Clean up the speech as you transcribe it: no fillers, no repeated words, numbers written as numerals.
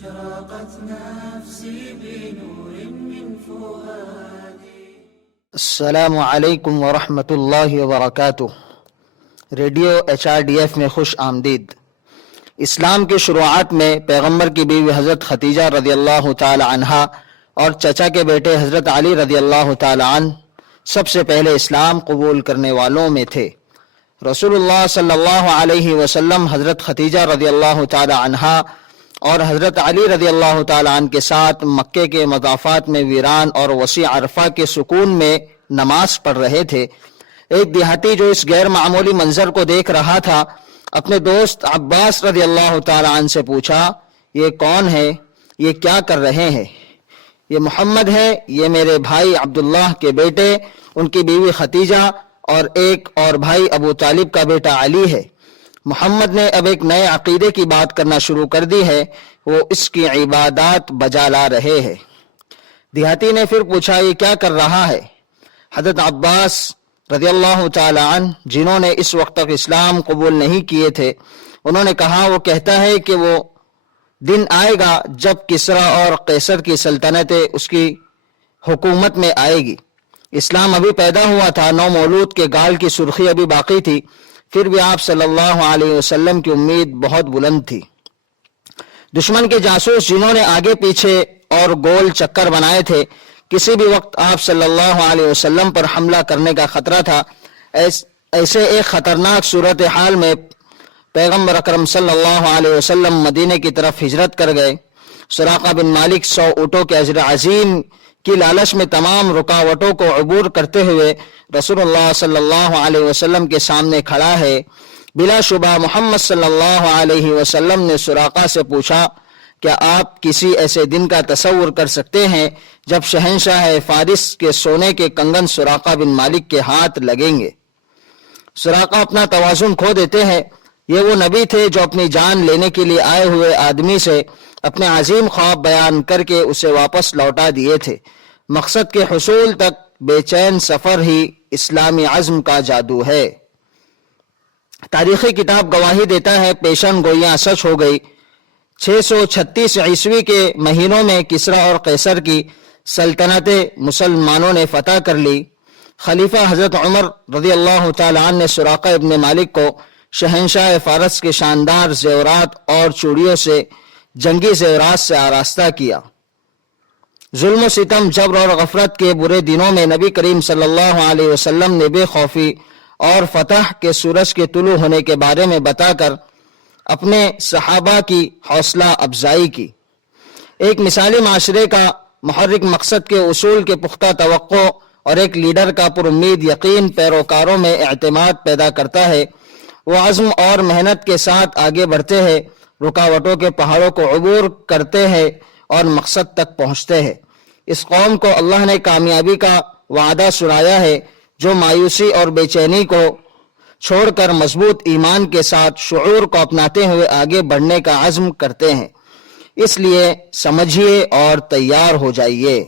أشرقت نفسي بنور من فؤادي. السلام علیکم ورحمۃ اللہ وبرکاتہ. ریڈیو HRDF میں خوش آمدید. اسلام کے شروعات میں پیغمبر کی بیوی حضرت خدیجہ رضی اللہ تعالی عنہا اور چچا کے بیٹے حضرت علی رضی اللہ تعالی عنہ سب سے پہلے اسلام قبول کرنے والوں میں تھے. رسول اللہ صلی اللہ علیہ وسلم حضرت خدیجہ رضی اللہ تعالی عنہا اور حضرت علی رضی اللہ تعالی عنہ کے ساتھ مکے کے مضافات میں ویران اور وسیع عرفہ کے سکون میں نماز پڑھ رہے تھے. ایک دیہاتی جو اس غیر معمولی منظر کو دیکھ رہا تھا اپنے دوست عباس رضی اللہ تعالی عنہ سے پوچھا، یہ کون ہے؟ یہ کیا کر رہے ہیں؟ یہ محمد ہے، یہ میرے بھائی عبداللہ کے بیٹے، ان کی بیوی خدیجہ اور ایک اور بھائی ابو طالب کا بیٹا علی ہے. محمد نے اب ایک نئے عقیدے کی بات کرنا شروع کر دی ہے، وہ اس کی عبادات بجا لا رہے ہیں. دیہاتی نے پھر پوچھا، یہ کیا کر رہا ہے؟ حضرت عباس رضی اللہ تعالی عنہ جنہوں نے اس وقت تک اسلام قبول نہیں کیے تھے، انہوں نے کہا، وہ کہتا ہے کہ وہ دن آئے گا جب کسریٰ اور قیصر کی سلطنتیں اس کی حکومت میں آئے گی. اسلام ابھی پیدا ہوا تھا، نو مولود کے گال کی سرخی ابھی باقی تھی، پھر بھی آپ صلی اللہ علیہ وسلم کی امید بہت بلند تھی. دشمن کے جاسوس جنہوں نے آگے پیچھے اور گول چکر بنائے تھے، کسی بھی وقت آپ صلی اللہ علیہ وسلم پر حملہ کرنے کا خطرہ تھا. ایسے ایک خطرناک صورتحال میں پیغمبر اکرم صلی اللہ علیہ وسلم مدینے کی طرف ہجرت کر گئے. سراقہ بن مالک 100 اونٹوں کے اجر عظیم کی لالچ میں تمام رکاوٹوں کو عبور کرتے ہوئے رسول اللہ صلی اللہ علیہ وسلم کے سامنے کھڑا ہے. بلا شبہ محمد صلی اللہ علیہ وسلم نے سراقہ سے پوچھا، کیا آپ کسی ایسے دن کا تصور کر سکتے ہیں جب شہنشاہ فارس کے سونے کے کنگن سراقہ بن مالک کے ہاتھ لگیں گے؟ سراقہ اپنا توازن کھو دیتے ہیں. یہ وہ نبی تھے جو اپنی جان لینے کے لیے آئے ہوئے آدمی سے اپنے عظیم خواب بیان کر کے اسے واپس لوٹا دیے تھے. مقصد کے حصول تک بے چین سفر ہی اسلامی عزم کا جادو ہے. تاریخی کتاب گواہی دیتا ہے پیشن گوئیاں سچ ہو گئی. 636 عیسوی کے مہینوں میں کسریٰ اور قیصر کی سلطنتیں مسلمانوں نے فتح کر لی. خلیفہ حضرت عمر رضی اللہ تعالی عنہ نے سراقہ ابن مالک کو شہنشاہ فارس کے شاندار زیورات اور چوڑیوں سے جنگی زیورات سے آراستہ کیا. ظلم و ستم، جبر اور غفلت کے برے دنوں میں نبی کریم صلی اللہ علیہ وسلم نے بے خوفی اور فتح کے سورج کے طلوع ہونے کے بارے میں بتا کر اپنے صحابہ کی حوصلہ افزائی کی. ایک مثالی معاشرے کا محرک مقصد کے اصول کے پختہ توقع اور ایک لیڈر کا پر امید یقین پیروکاروں میں اعتماد پیدا کرتا ہے. وہ عزم اور محنت کے ساتھ آگے بڑھتے ہیں، رکاوٹوں کے پہاڑوں کو عبور کرتے ہیں اور مقصد تک پہنچتے ہیں. اس قوم کو اللہ نے کامیابی کا وعدہ سنایا ہے جو مایوسی اور بے چینی کو چھوڑ کر مضبوط ایمان کے ساتھ شعور کو اپناتے ہوئے آگے بڑھنے کا عزم کرتے ہیں. اس لیے سمجھیے اور تیار ہو جائیے.